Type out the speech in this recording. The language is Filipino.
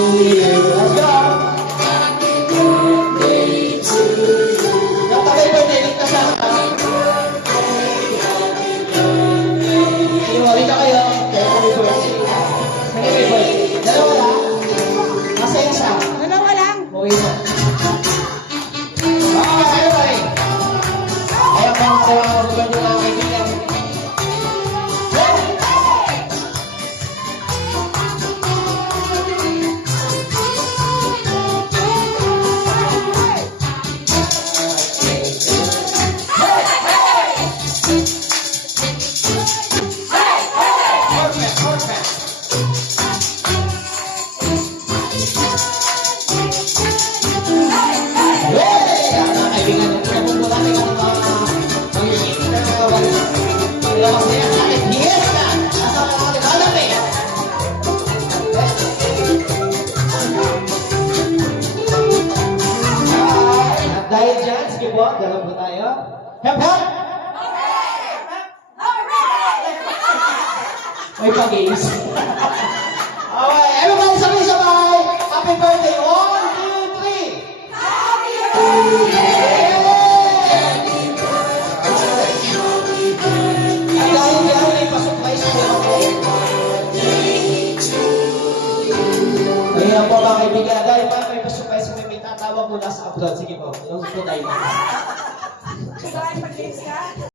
you. Let's go. Happy birthday to you. Natagay birthday, ligtas siya. Sinuwari ka kayo. Happy birthday. Happy birthday. Dalawa lang. Masaya siya. Dalawa lang. Okay na. Anyway. Ayaw pa ako mga birthday na kaibigan. Dahil dyan, sige po, dalawa po tayo. Hep, hep! May pag-iis. Okay, everybody sabay-sabay! Happy birthday! 1, 2, 3! Happy birthday! At dahil dyan, may pasuklay sa mga Ayan po mga kaibigan. Dahil pa may pasuklay sa may tatawag mula sa abroad. Sige po, yung po tayo. Saan mag-lips ka?